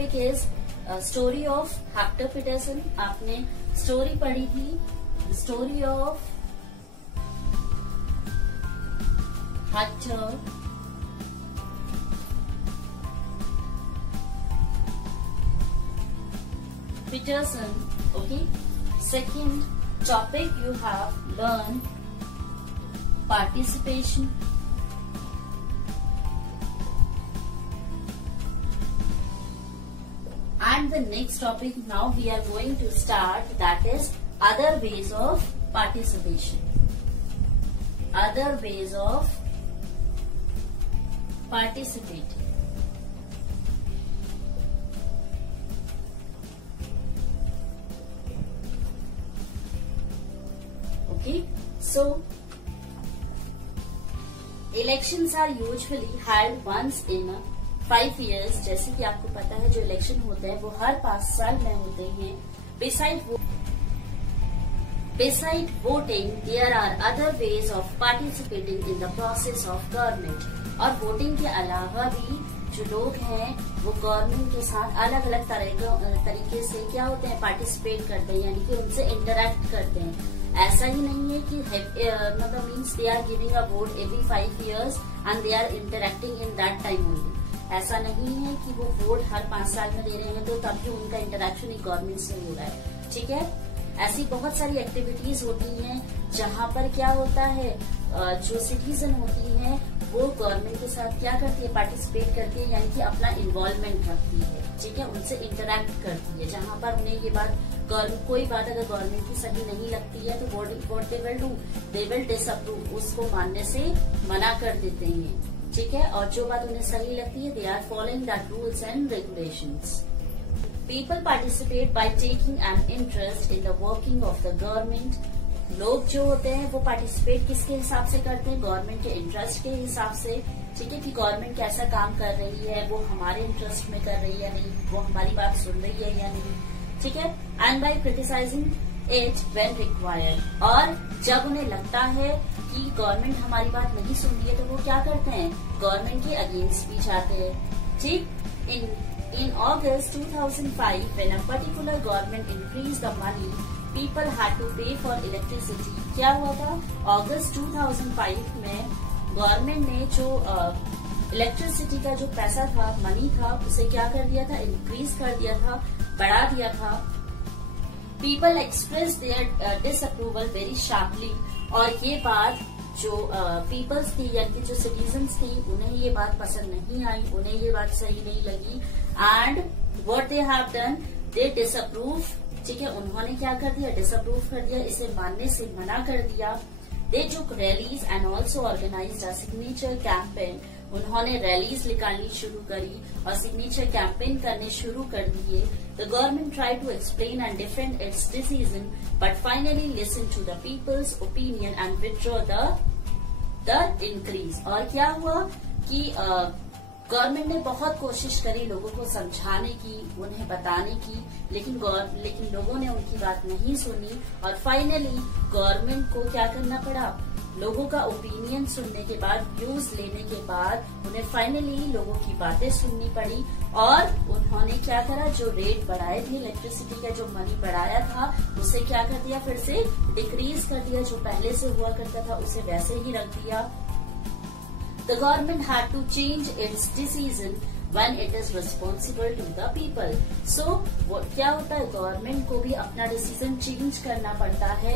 Topic is story of Hector Peterson. आपने story पढ़ी थी, story of Hector Peterson. Okay. Second topic you have learned participation. And the next topic now we are going to start, that is other ways of participation. Other ways of participating. Okay, so elections are usually held once in 5 years. जैसे कि आपको पता है जो election होते हैं वो हर 5 साल में होते हैं. Beside voting, there are other ways of participating in the process of government. और वोटिंग के अलावा भी जो लोग हैं वो गवर्नमेंट के साथ अलग अलग तरीके से क्या होते हैं, पार्टिसिपेट करते हैं, यानी कि उनसे इंटरेक्ट करते हैं. ऐसा ही नहीं है कि मतलब means they are giving a vote every 5 years and they are interacting in that time only. ऐसा नहीं है कि वो वोट हर 5 साल में दे रहे हैं तो तभी उनका इंटरेक्शन गवर्नमेंट से हो रहा है. ठीक है, ऐसी बहुत सारी एक्टिविटीज होती हैं जहाँ पर क्या होता है, जो सिटीजन होती है वो गवर्नमेंट के साथ क्या करती है, पार्टिसिपेट करती है, यानी कि अपना इन्वॉल्वमेंट रखती है. ठीक है, उनसे इंटरेक्ट करती है. जहाँ पर उन्हें ये बात कोई बात अगर गवर्नमेंट की सही नहीं लगती है तो what they will do, they will disapprove, उसको मानने से मना कर देते हैं. ठीक है, और जो बात उन्हें सही लगती है they are following that rules and regulations. People participate by taking an interest in the working of the government. लोग जो होते हैं वो पार्टिसिपेट किसके हिसाब से करते हैं, गवर्नमेंट के इंटरेस्ट के हिसाब से. ठीक है, कि गवर्नमेंट कैसा काम कर रही है, वो हमारे इंटरेस्ट में कर रही है या नहीं, वो हमारी बात सुन रही है या नहीं. ठीक है, and by criticising it when required. और जब उन्हें लगता है कि गवर्नमेंट हमारी बात नहीं सुन रही है तो वो क्या करते हैं, गवर्नमेंट के अगेंस्ट भी जाते हैं. ठीक, in August 2005 when a particular government increased the money people had to pay for electricity. क्या हुआ था, अगस्त 2005 में गवर्नमेंट ने जो इलेक्ट्रिसिटी का जो पैसा था, मनी था, उसे क्या कर दिया था, इंक्रीज कर दिया था, बढ़ा दिया था. People express their disapproval very sharply. और ये बात जो पीपल्स थी यानी कि जो सिटीजन्स थी उन्हें ये बात पसंद नहीं आई, उन्हें ये बात सही नहीं लगी. And what they have done, they disapprove. ठीक है, उन्होंने क्या कर दिया, डिसअप्रूव कर दिया, इसे मानने से मना कर दिया. They took rallies and also organised a signature campaign. उन्होंने रैलीज निकालनी शुरू करी और सिग्नेचर कैंपेन करने शुरू कर दिए. The government try to explain and defend its decision but finally listen to the people's opinion and withdraw the increase. और क्या हुआ कि गवर्नमेंट ने बहुत कोशिश करी लोगों को समझाने की, उन्हें बताने की, लेकिन लोगों ने उनकी बात नहीं सुनी. और फाइनली गवर्नमेंट को क्या करना पड़ा, लोगों का ओपिनियन सुनने के बाद, व्यूज लेने के बाद उन्हें फाइनली लोगों की बातें सुननी पड़ी. और उन्होंने क्या करा, जो रेट बढ़ाए थे इलेक्ट्रिसिटी का, जो मनी बढ़ाया था उसे क्या कर दिया, फिर से डिक्रीज कर दिया. जो पहले से हुआ करता था उसे वैसे ही रख दिया. The government had to change its decision when it is responsible to the people. So, क्या होता है, गवर्नमेंट को भी अपना डिसीजन चेंज करना पड़ता है.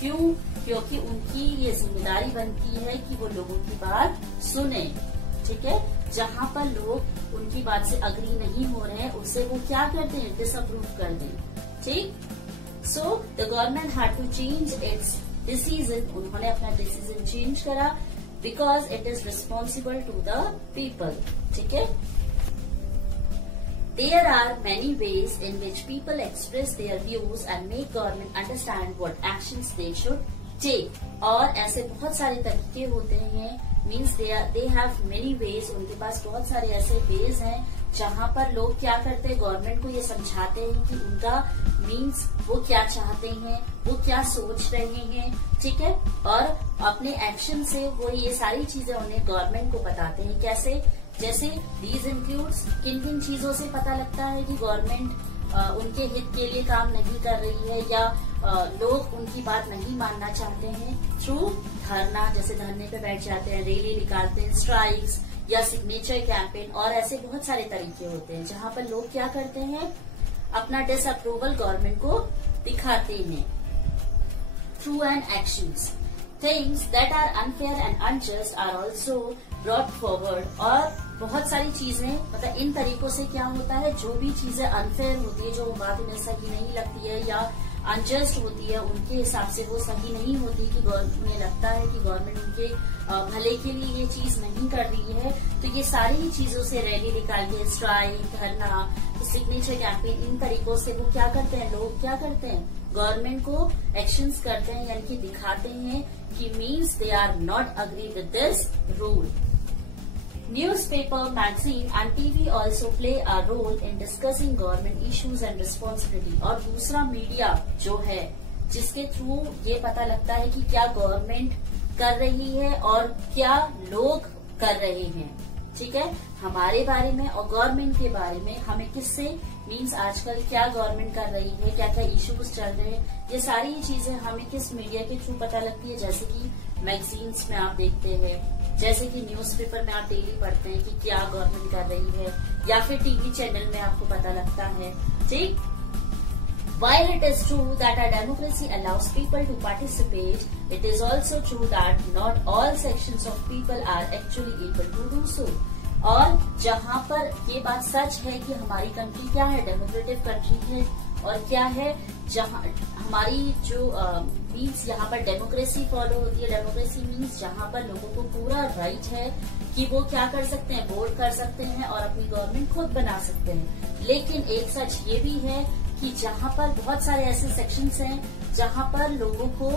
क्यों, क्योंकि उनकी ये जिम्मेदारी बनती है कि वो लोगों की बात सुने. ठीक है, जहाँ पर लोग उनकी बात से अग्री नहीं हो रहे हैं उसे वो क्या करते हैं, डिसअप्रूव कर दें. ठीक, so the government had to change its decision. उन्होंने अपना डिसीजन चेंज करा because it is responsible to the people. ठीक है, there are many ways in which people express their views and make government understand what actions they should take. और ऐसे बहुत सारे तरीके होते हैं, means they have many ways. उनके पास बहुत सारे ऐसे वेज हैं जहाँ पर लोग क्या करते हैं, गवर्नमेंट को ये समझाते हैं कि उनका मीन्स वो क्या चाहते हैं, वो क्या सोच रहे हैं. ठीक है, और अपने एक्शन से वो ये सारी चीजें उन्हें गवर्नमेंट को बताते हैं. कैसे जैसे दीज इंक्लूड्स, किन किन चीजों से पता लगता है कि गवर्नमेंट उनके हित के लिए काम नहीं कर रही है या लोग उनकी बात नहीं मानना चाहते हैं? थ्रू धरना, जैसे धरने पे बैठ जाते हैं, रैली निकालते हैं, स्ट्राइक्स या सिग्नेचर कैंपेन, और ऐसे बहुत सारे तरीके होते हैं जहां पर लोग क्या करते हैं, अपना डिसअप्रूवल गवर्नमेंट को दिखाते हैं। Through and actions, things that are unfair and unjust are also brought forward. और बहुत सारी चीजें, मतलब इन तरीकों से क्या होता है, जो भी चीजें अनफेयर होती है, जो बात उन्हें सही नहीं लगती है या अनजस्ट होती है, उनके हिसाब से वो सही नहीं होती, कि उन्हें लगता है कि गवर्नमेंट उनके भले के लिए ये चीज नहीं कर रही है, तो ये सारी ही चीजों से रैली निकाल के, स्ट्राइक, धरना, सिग्नेचर कैंपेन, इन तरीकों से वो क्या करते हैं, लोग क्या करते हैं, गवर्नमेंट को एक्शंस करते हैं, यानी कि दिखाते हैं कि means they are not agree with this rule. Newspaper, magazine and TV also play a role in discussing government issues and responsibility। और दूसरा मीडिया जो है, जिसके थ्रू ये पता लगता है कि क्या गवर्नमेंट कर रही है और क्या लोग कर रहे हैं। ठीक है, हमारे बारे में और गवर्नमेंट के बारे में हमें किससे, मीन्स आजकल क्या गवर्नमेंट कर रही है, क्या क्या इश्यूज चल रहे हैं, ये सारी चीजें हमें किस मीडिया के थ्रू पता लगती है। जैसे कि मैगजीन्स में आप देखते हैं, जैसे कि न्यूज़पेपर में आप डेली पढ़ते हैं कि क्या गवर्नमेंट कर रही है, या फिर टीवी चैनल में आपको पता लगता है। ठीक, while it is true that our democracy allows people to participate, it is also true that not all sections of people are actually able to do so। और जहाँ पर ये बात सच है कि हमारी कंट्री क्या है, डेमोक्रेटिक कंट्री है, और क्या है, जहाँ हमारी जो मीन्स यहाँ पर डेमोक्रेसी फॉलो होती है। डेमोक्रेसी मीन्स जहाँ पर लोगों को पूरा राइट है कि वो क्या कर सकते हैं, वोट कर सकते हैं और अपनी गवर्नमेंट खुद बना सकते हैं। लेकिन एक सच ये भी है कि जहाँ पर बहुत सारे ऐसे सेक्शंस हैं जहाँ पर लोगों को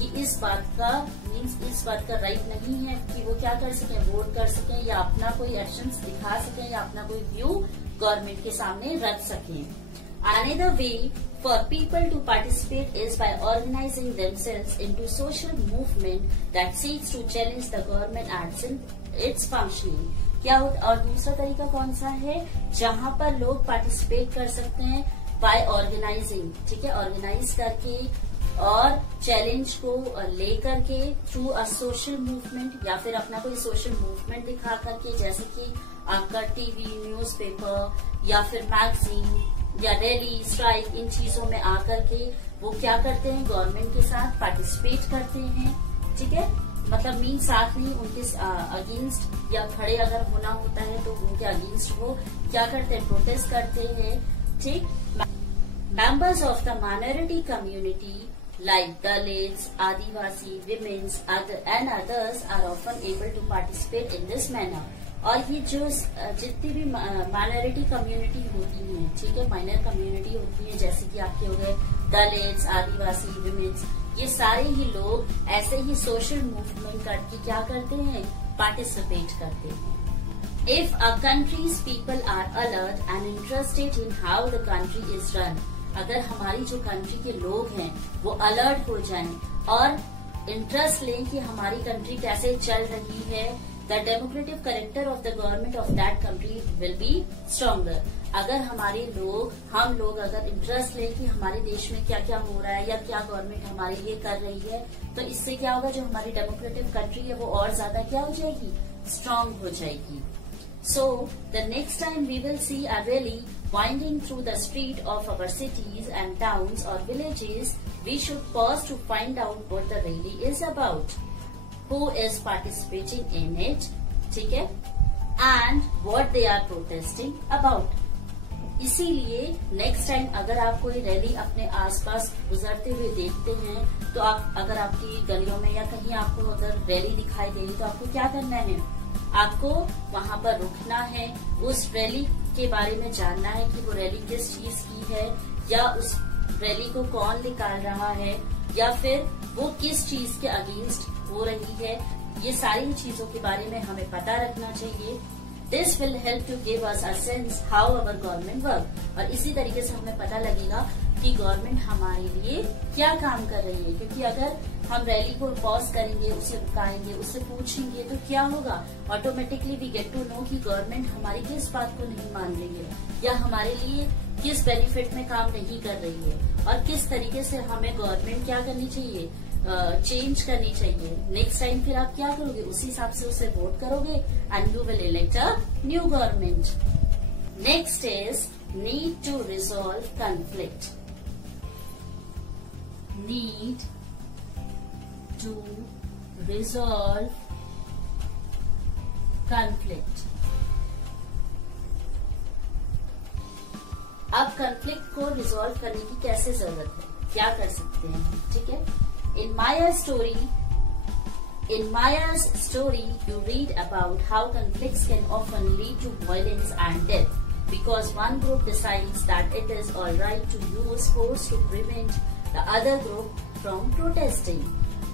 ये इस बात का राइट नहीं है कि वो क्या कर सकें, वोट कर सकें या अपना कोई एक्शंस दिखा सकें या अपना कोई व्यू गवर्नमेंट के सामने रख सकें। Another way for people to participate is by organizing themselves into social movement that seeks to challenge the government and its functioning। क्या और दूसरा तरीका कौन सा है, जहाँ पर लोग पार्टिसिपेट कर सकते हैं बाय ऑर्गेनाइजिंग। ठीक है, ऑर्गेनाइज करके और चैलेंज को लेकर के थ्रू अ सोशल मूवमेंट, या फिर अपना कोई सोशल मूवमेंट दिखा करके, जैसे कि आपका टीवी, न्यूज़पेपर या फिर मैगजीन या रैली, स्ट्राइक, इन चीजों में आकर के वो क्या करते हैं, गवर्नमेंट के साथ पार्टिसिपेट करते हैं। ठीक है, मतलब मीन साथ नहीं, उनके अगेंस्ट या खड़े अगर होना होता है तो उनके अगेंस्ट वो क्या करते हैं, प्रोटेस्ट करते हैं। ठीक, members of the minority community like Dalits, Adivasi, women's and others are often able to participate in this manner। और ये जो जितनी भी माइनॉरिटी कम्युनिटी होती है, ठीक है, माइनर कम्युनिटी होती है, जैसे कि आपके हो गए दलित्स, आदिवासी, विमेन्स, ये सारे ही लोग ऐसे ही सोशल मूवमेंट करके क्या करते हैं, पार्टिसिपेट करते हैं। If a country's people are alert and interested in how the country is run, अगर हमारी जो कंट्री के लोग हैं वो अलर्ट हो जाएं और इंटरेस्ट लें कि हमारी कंट्री कैसे चल रही है, the democratic character of the government of that country will be stronger. अगर हम लोग अगर इंटरेस्ट लें कि हमारे देश में क्या क्या हो रहा है या क्या गवर्नमेंट हमारे लिए कर रही है, तो इससे क्या होगा, जो हमारी डेमोक्रेटिक कंट्री है वो और ज्यादा क्या हो जाएगी, स्ट्रांग हो जाएगी। So, the next time we will see a rally winding through the street of our cities and towns or villages, we should pause to find out what the rally is about, who is participating in it, ठीक है, and what they are protesting about। इसीलिए next time अगर आप कोई rally अपने आसपास गुजरते हुए देखते हैं, तो आप अगर आपकी गलियों में या कहीं आपको अगर रैली दिखाई दे रही, तो आपको क्या करना है, आपको वहां पर रुकना है, उस रैली के बारे में जानना है कि वो रैली किस चीज की है, या उस रैली को कौन निकाल रहा है, या फिर वो किस चीज के अगेंस्ट हो रही है। ये सारी चीजों के बारे में हमें पता रखना चाहिए। This will help to give us a sense how our government work. और इसी तरीके से हमें पता लगेगा कि गवर्नमेंट हमारे लिए क्या काम कर रही है, क्योंकि अगर हम रैली को पॉज करेंगे, उसे रुकाएंगे, उससे पूछेंगे तो क्या होगा, automatically we get to know कि गवर्नमेंट हमारी किस बात को नहीं मान रही है या हमारे लिए किस बेनिफिट में काम नहीं कर रही है और किस तरीके से हमें गवर्नमेंट क्या करनी चाहिए, चेंज करनी चाहिए। नेक्स्ट टाइम फिर आप क्या करोगे, उसी हिसाब से उसे वोट करोगे and you will elect a new government. Next is need to resolve conflict. Need to resolve conflict। अब कॉन्फ्लिक्ट को रिजॉल्व करने की कैसे जरूरत है, क्या कर सकते हैं, ठीक है। In Maya's story, you read about how conflicts can often lead to violence and death because one group decides that it is all right to use force to prevent the other group from protesting।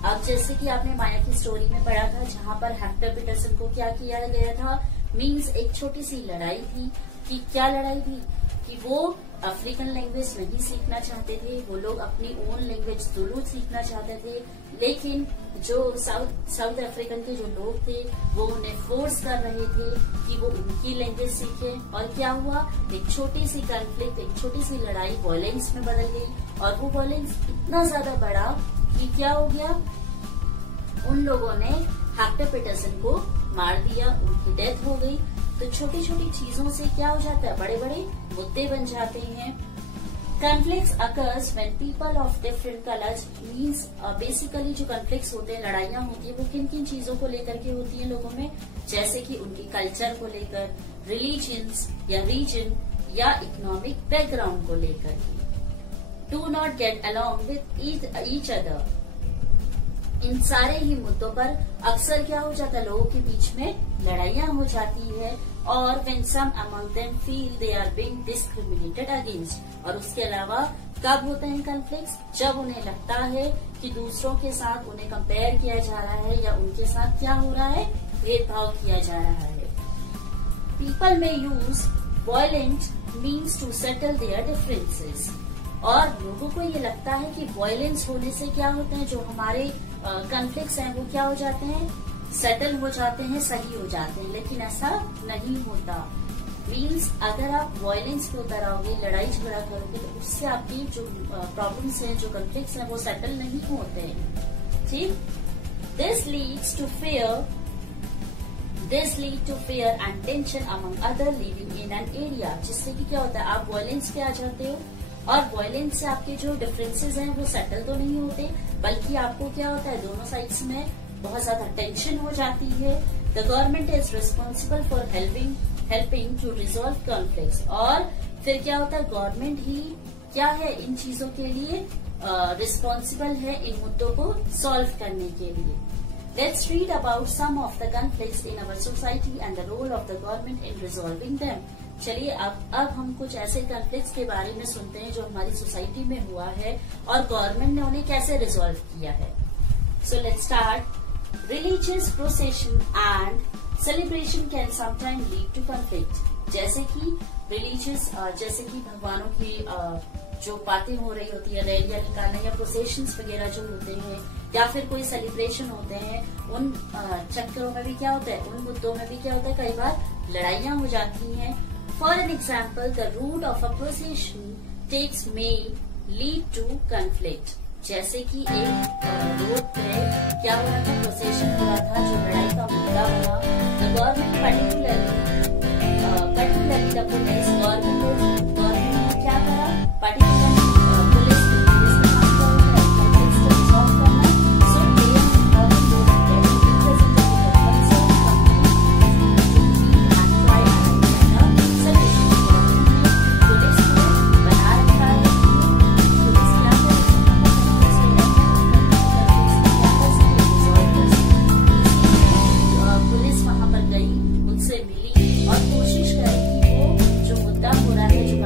अब जैसे कि आपने माया की story में पढ़ा था, जहाँ per hectare Peterson को क्या किया गया था, मीन्स एक छोटी सी लड़ाई थी। कि क्या लड़ाई थी कि वो अफ्रीकन लैंग्वेज नहीं सीखना चाहते थे, वो लोग अपनी ओन लैंग्वेज जुलू सीखना चाहते थे, लेकिन जो साउथ अफ्रीकन के जो लोग थे वो उन्हें फोर्स कर रहे थे कि वो उनकी लैंग्वेज सीखें। और क्या हुआ, एक छोटी सी कॉन्फ्लिक्ट, एक छोटी सी लड़ाई वॉयलेंस में बदल गई और वो वॉयलेंस इतना ज्यादा बढ़ा कि क्या हो गया, उन लोगों ने हेक्टर पीटरसन को मार दिया, उनकी डेथ हो गई। तो छोटी छोटी चीजों से क्या हो जाता है, बड़े बड़े मुद्दे बन जाते हैं। Conflicts occurs when people of different colours, means basically जो कॉन्फ्लिक्ट्स होते हैं, लड़ाइयां होती है, वो किन किन चीजों को लेकर के होती है लोगों में, जैसे कि उनकी कल्चर को लेकर, रिलीजन्स या रीजन या इकोनॉमिक बैकग्राउंड को लेकर के। Do not get along with each other, इन सारे ही मुद्दों पर अक्सर क्या हो जाता है, लोगों के बीच में लड़ाइयां हो जाती है। और when some among them feel they are being discriminated against, और उसके अलावा कब होते हैं कॉन्फ्लिक्ट्स, जब उन्हें लगता है कि दूसरों के साथ उन्हें कंपेयर किया जा रहा है या उनके साथ क्या हो रहा है, भेदभाव किया जा रहा है। People may use violent means to settle their differences, और लोगों को ये लगता है कि वायलेंस होने से क्या होते हैं, जो हमारे कॉन्फ्लिक्ट्स हैं वो क्या हो जाते हैं, सेटल हो जाते हैं, सही हो जाते हैं, लेकिन ऐसा नहीं होता। मीन्स अगर आप वायलेंस पे उतर आओगे, लड़ाई झगड़ा करोगे, तो उससे आपकी जो प्रॉब्लम्स हैं, जो कॉन्फ्लिक्ट्स हैं, वो सेटल नहीं होते हैं, ठीक। This leads to fear and tension among other living in an area, जिससे कि क्या होता है, आप वायलेंस पे आ जाते हो और वायलेंस से आपके जो डिफरेंसेस हैं वो सेटल तो नहीं होते, बल्कि आपको क्या होता है, दोनों साइड्स में बहुत ज्यादा टेंशन हो जाती है। The government is responsible for helping to resolve conflicts, और फिर क्या होता है, गवर्नमेंट ही क्या है, इन चीजों के लिए रिस्पॉन्सिबल है, इन मुद्दों को सॉल्व करने के लिए। Let's read about some of the conflicts in our society and the role of the government in resolving them. चलिए अब हम कुछ ऐसे कॉन्फ्लिक्ट्स के बारे में सुनते हैं जो हमारी सोसाइटी में हुआ है और गवर्नमेंट ने उन्हें कैसे रिजॉल्व किया है। So let's start. Religious procession and celebration can sometime lead to conflict. जैसे कि रिलीजियस, जैसे कि भगवानों की जो बातें हो रही होती है, रैलियां निकालना या प्रोसेशंस वगैरह जो होते हैं, या फिर कोई सेलिब्रेशन होते हैं, उन चक्करों में भी क्या होता है, उन मुद्दों में भी क्या होता है, कई बार लड़ाइयां हो जाती हैं। For an example, the route of a procession takes may lead to conflict। जैसे कि एक रोड पे क्या हुआ था, प्रोसेशन हुआ था जो लड़ाई का मुद्दा बना। The government particularly the police government ने क्या करा, particularly पुलिस वहां पर गई, उनसे मिली और कोशिश करी कि वो जो मुद्दा हो रहा है, जो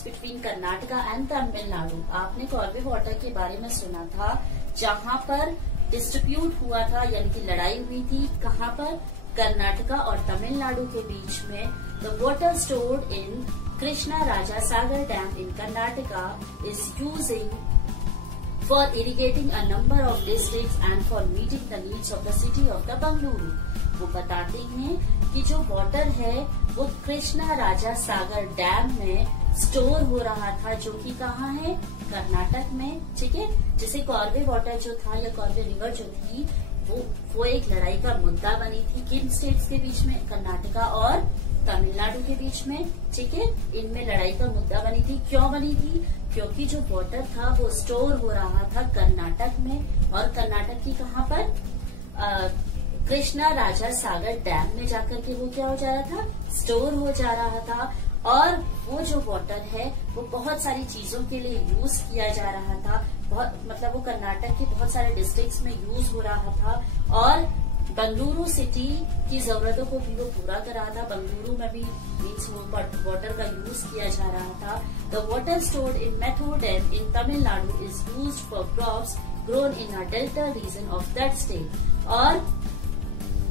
disputes between Karnataka and Tamil Nadu. आपने कॉर्बे वाटर के बारे में सुना था, जहां पर डिस्ट्रीब्यूट हुआ था यानी कि लड़ाई हुई थी, कहां पर? कर्नाटका और तमिलनाडु के बीच में। The water stored in Krishna Raja Sagar dam in Karnataka is using for irrigating a number of districts and for meeting the needs of the city of the Bangalore। वो बताते हैं कि जो वाटर है वो कृष्णा राजा सागर डैम में स्टोर हो रहा था, जो कि कहाँ है? कर्नाटक में। ठीक है, जिसे कॉर्बे वाटर जो था या कॉर्बे रिवर जो थी वो एक लड़ाई का मुद्दा बनी थी। किन स्टेट्स के बीच में? कर्नाटका और तमिलनाडु के बीच में। ठीक है, इनमें लड़ाई का मुद्दा बनी थी। क्यों बनी थी? क्योंकि जो वाटर था वो स्टोर हो रहा था कर्नाटक में, और कर्नाटक की कहाँ पर? कृष्णा राजा सागर डैम में जाकर के वो क्या हो जा रहा था? स्टोर हो जा रहा था। और वो जो वाटर है वो बहुत सारी चीजों के लिए यूज किया जा रहा था। मतलब वो कर्नाटक के बहुत सारे डिस्ट्रिक्ट्स में यूज हो रहा था, और बंगलुरु सिटी की जरूरतों को भी वो पूरा कर रहा था। बंगलुरु में भी मीन्स वो वाटर का यूज किया जा रहा था। The water stored in Mettur dam in Tamil Nadu is used for crops grown in a delta region of that state. और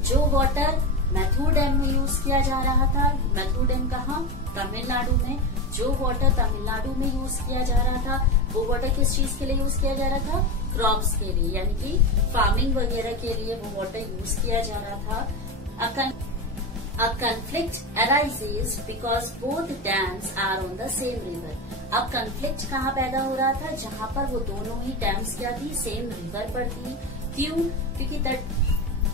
जो वाटर मैथुर डैम में यूज किया जा रहा था, मैथुर डैम कहाँ? तमिलनाडु में। जो वाटर तमिलनाडु में यूज किया जा रहा था वो वाटर किस चीज के लिए यूज किया जा रहा था? क्रॉप्स के लिए, यानी कि फार्मिंग वगैरह के लिए वो वाटर यूज किया जा रहा था। A conflict arises because both dams are on the same river। अब conflict कहाँ पैदा हो रहा था? जहाँ पर वो दोनों ही डैम्स क्या थी? सेम रिवर पर थी। क्यों? क्योंकि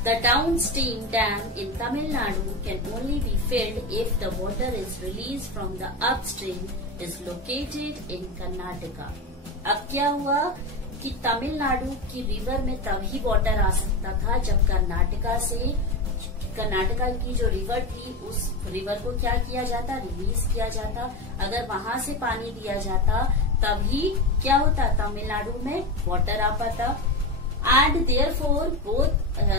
the downstream dam in Tamil Nadu can only be filled if the water is released from the upstream is located in Karnataka। अब क्या हुआ कि तमिलनाडु की रिवर में तभी वाटर आ सकता था जब कर्नाटका की जो रिवर थी उस रिवर को क्या किया जाता? रिलीज किया जाता। अगर वहां से पानी दिया जाता तभी क्या होता? तमिलनाडु में वाटर आ पाता। And therefore both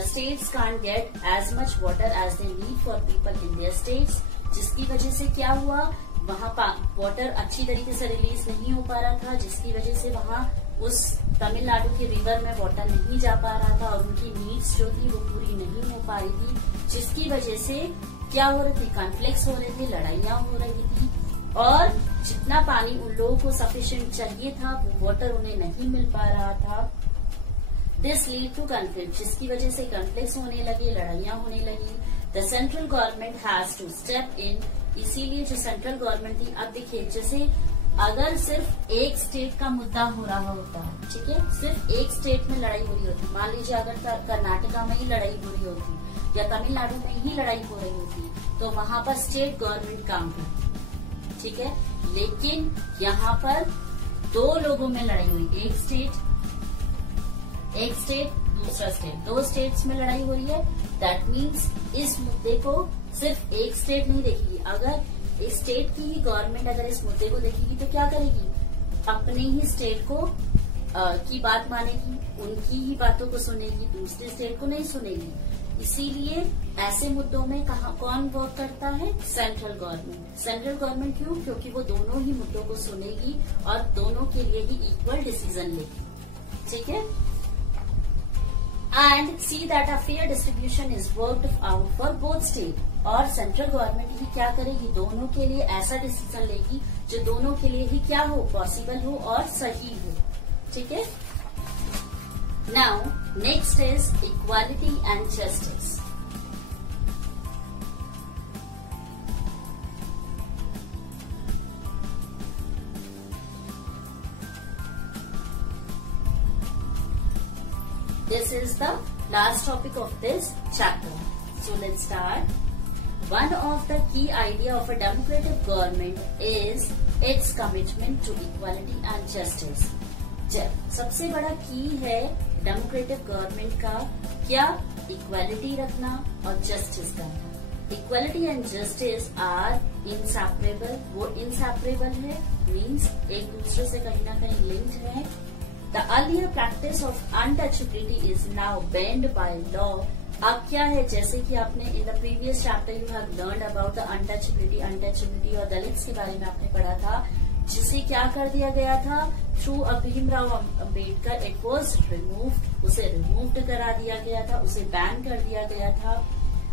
states can't get as much water as they need for people in their states। जिसकी वजह से क्या हुआ? वहाँ वाटर अच्छी तरीके से रिलीज नहीं हो पा रहा था, जिसकी वजह से वहाँ उस तमिलनाडु की रिवर में वाटर नहीं जा पा रहा था, और उनकी नीड्स जो थी वो पूरी नहीं हो पा रही थी, जिसकी वजह से क्या हो रही थी? कॉन्फ्लिक्ट्स हो रहे थे, लड़ाइयां हो रही थी, और जितना पानी उन लोगों को सफिशिएंट चाहिए था वो वाटर उन्हें नहीं मिल पा रहा था। दिस लीड टू कॉन्फ्लिक्ट, जिसकी वजह से कॉन्फ्लिक्ट्स होने लगे, लड़ाइयां होने लगी। The central government has to step in. इसीलिए जो सेंट्रल गवर्नमेंट थी, अब देखिए जैसे अगर सिर्फ एक स्टेट का मुद्दा हो रहा होता है, ठीक है, सिर्फ एक स्टेट में लड़ाई हो रही होती, मान लीजिए अगर कर्नाटका में ही लड़ाई हो रही होती या तमिलनाडु में ही लड़ाई हो रही होती, तो वहां पर स्टेट गवर्नमेंट काम करती, ठीक है। लेकिन यहाँ पर दो लोगों में लड़ाई हुई, एक स्टेट दूसरा स्टेट, दो स्टेट्स में लड़ाई हो रही है। दैट मीन्स इस मुद्दे को सिर्फ एक स्टेट नहीं देखेगी। अगर इस स्टेट की ही गवर्नमेंट अगर इस मुद्दे को देखेगी तो क्या करेगी? अपने ही स्टेट को की बात मानेगी, उनकी ही बातों को सुनेगी, दूसरे स्टेट को नहीं सुनेगी। इसीलिए ऐसे मुद्दों में कौन वर्क करता है? Central government. सेंट्रल गवर्नमेंट क्यों? क्योंकि वो दोनों ही मुद्दों को सुनेगी और दोनों के लिए ही इक्वल डिसीजन लेगी, ठीक है। And see that a fair distribution is worked out for both state. और सेंट्रल गवर्नमेंट ही क्या करेगी? दोनों के लिए ऐसा डिसीजन लेगी जो दोनों के लिए ही क्या हो? पॉसिबल हो और सही हो, ठीक है। Now next is equality and justice. This is the last topic of this chapter. So let's start. One of the key idea of a democratic government is its commitment to equality and justice. सबसे बड़ा की है democratic government का क्या? Equality रखना और justice करना। Equality and justice are inseparable. वो इनसेपरेबल है, मीन्स एक दूसरे से कहीं ना कहीं लिंक्ड है। The earlier practice of untouchability is now banned by law. अब क्या है? जैसे कि आपने in the previous chapter you have learned about the untouchability और दलित्स के बारे में आपने पढ़ा था जिसे क्या कर दिया गया था, through Bhimrao Ambedkar it was removed, उसे रिमूव्ड करा दिया गया था, उसे बैन कर दिया गया था।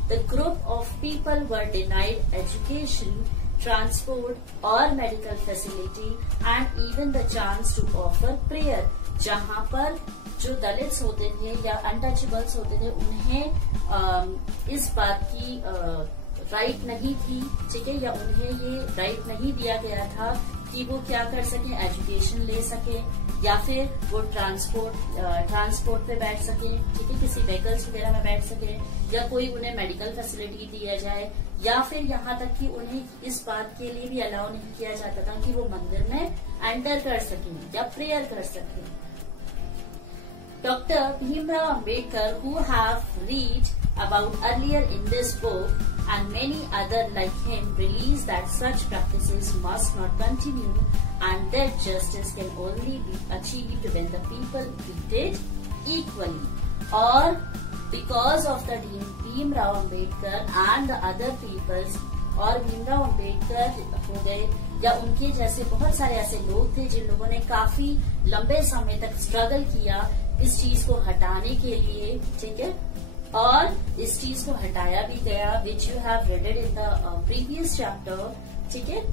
The group of people were denied education, transport और medical facility and even the chance to offer prayer. जहां पर जो दलित्स होते थे या अनटचेबल्स होते थे उन्हें इस बात की राइट नहीं थी, ठीक है, या उन्हें ये राइट नहीं दिया गया था कि वो क्या कर सके, एजुकेशन ले सके या फिर वो ट्रांसपोर्ट पे बैठ सके, ठीक है, किसी व्हीकल्स वगैरह में बैठ सके, या कोई उन्हें मेडिकल फैसिलिटी दिया जाए, या फिर यहाँ तक कि उन्हें इस बात के लिए भी अलाउ नहीं किया जाता था कि वो मंदिर में एंटर कर सकें या प्रेयर कर सकें। Dr. Bhimrao Ambedkar, who have read about earlier in this book, and many other like him, believes that such practices must not continue and that justice can only be achieved when the people treated equally. Or because of the Bhimrao Ambedkar and the other peoples, और भीमराव अम्बेडकर हो गए या उनके जैसे बहुत सारे ऐसे लोग थे जिन लोगों ने काफी लंबे समय तक स्ट्रगल किया इस चीज को हटाने के लिए, ठीक है, और इस चीज को हटाया भी गया, which you have readed in the previous chapter, ठीक है।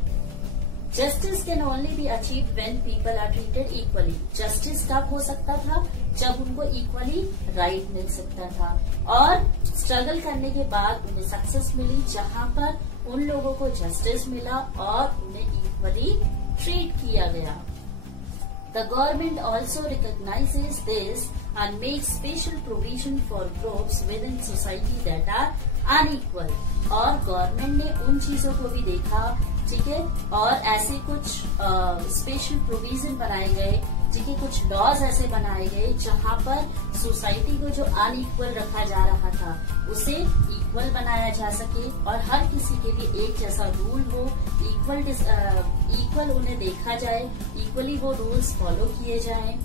Justice can only be achieved when people are treated equally. Justice तब हो सकता था जब उनको इक्वली राइट मिल सकता था, और स्ट्रगल करने के बाद उन्हें सक्सेस मिली जहां पर उन लोगों को जस्टिस मिला और उन्हें इक्वली ट्रीट किया गया। The government also recognizes this and makes special provision for groups within society that are unequal. और गवर्नमेंट ने उन चीजों को भी देखा, ठीक है, और ऐसे कुछ स्पेशल प्रोविजन बनाए गए, ठीक है, कुछ लॉज ऐसे बनाए गए जहां पर सोसाइटी को जो अनइक्वल रखा जा रहा था उसे इक्वल बनाया जा सके और हर किसी के लिए एक जैसा रूल हो, इक्वल उन्हें देखा जाए, इक्वली वो रूल्स फॉलो किए जाएं।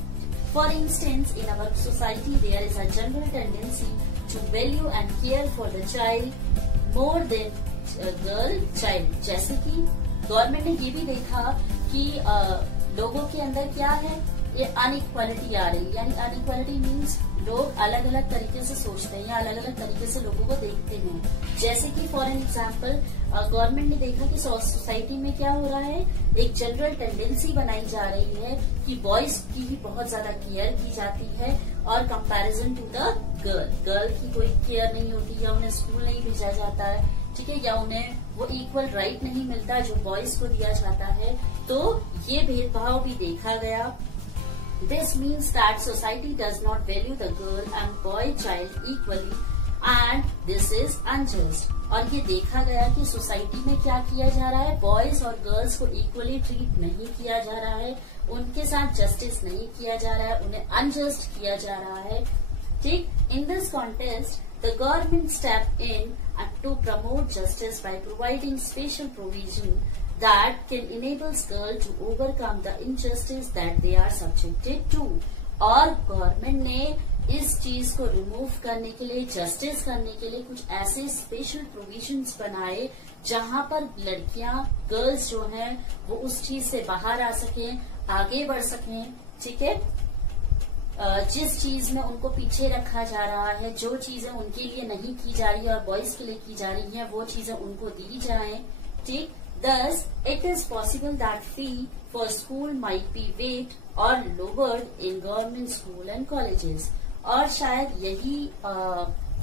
For instance, in our society there is a general tendency to value and care for the child more than girl child. जैसे कि गवर्नमेंट ने ये भी देखा कि लोगों के अंदर क्या है, ये अनइक्वालिटी आ रही है, यानी अनइक्वालिटी मीन्स लोग अलग अलग तरीके से सोचते हैं या अलग अलग तरीके से लोगों को देखते हैं। जैसे कि फॉर एन एग्जाम्पल गवर्नमेंट ने देखा कि सोसाइटी में क्या हो रहा है, एक जनरल टेंडेंसी बनाई जा रही है कि बॉयज की ही बहुत ज्यादा केयर की जाती है और कंपैरिजन टू द गर्ल की कोई केयर नहीं होती, या उन्हें स्कूल नहीं भेजा जाता है, ठीक है, या उन्हें वो इक्वल राइट नहीं मिलता जो बॉयज को दिया जाता है। तो ये भेदभाव भी देखा गया। This means that society does not value the girl and boy child equally and this is unjust. और ये देखा गया कि सोसाइटी में क्या किया जा रहा है, बॉयज और गर्ल्स को इक्वली ट्रीट नहीं किया जा रहा है, उनके साथ जस्टिस नहीं किया जा रहा है, उन्हें अनजस्ट किया जा रहा है, ठीक। In this contest the government stepped in to promote justice by providing special provision that can enable girls to overcome the injustice that they are subjected to. और गवर्नमेंट ने इस चीज को रिमूव करने के लिए, जस्टिस करने के लिए कुछ ऐसे स्पेशल प्रोविजंस बनाए जहां पर लड़कियां, गर्ल्स जो हैं वो उस चीज से बाहर आ सकें, आगे बढ़ सकें, ठीक है। जिस चीज में उनको पीछे रखा जा रहा है, जो चीजें उनके लिए नहीं की जा रही है और बॉयज के लिए की जा रही है, वो चीजें उनको दी जाएं, ठीक। Thus, it is possible that fee for school might be waived or lowered in government school and colleges. और शायद यही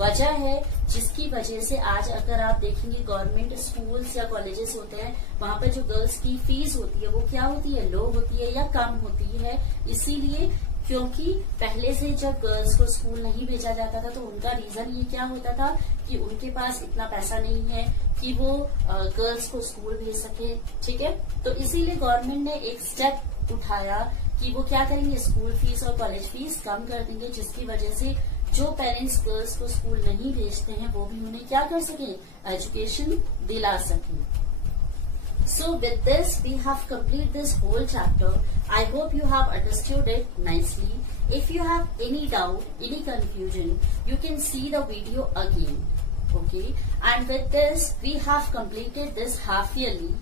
वजह है जिसकी वजह से आज अगर आप देखेंगे गवर्नमेंट स्कूल्स या कॉलेजेस होते हैं, वहां पर जो गर्ल्स की फीस होती है वो क्या होती है, लो होती है या कम होती है। इसीलिए क्योंकि पहले से जब गर्ल्स को स्कूल नहीं भेजा जाता था तो उनका रीजन ये क्या होता था कि उनके पास इतना पैसा नहीं है कि वो गर्ल्स को स्कूल भेज सके, ठीक है। तो इसीलिए गवर्नमेंट ने एक स्टेप उठाया कि वो क्या करेंगे, स्कूल फीस और कॉलेज फीस कम कर देंगे, जिसकी वजह से जो पेरेंट्स गर्ल्स को स्कूल नहीं भेजते हैं वो भी उन्हें क्या कर सके, एजुकेशन दिला सके। So with this we have completed this whole chapter. I hope you have understood it nicely. If you have any doubt, any confusion, you can see the video again. Okay. And with this we have completed this half yearly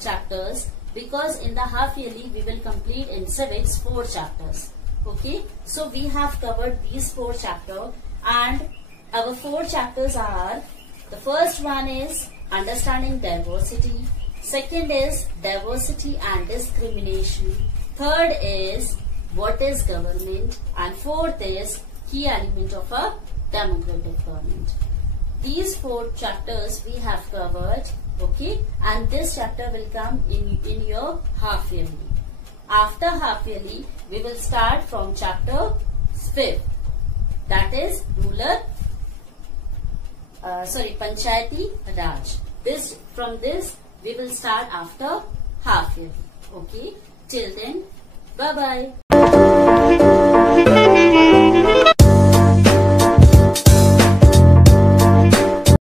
chapters. because in the half yearly we will complete in civics 4 chapters. Okay, so we have covered these 4 chapters, and our 4 chapters are, the first one is understanding diversity, second is diversity and discrimination, third is what is government, and fourth is key element of a democratic government. These 4 chapters we have covered, okay, and this chapter will come in your half yearly. After half yearly, we will start from chapter 5th, that is Panchayati Raj. From this we will start after half yearly. Okay, till then, bye bye.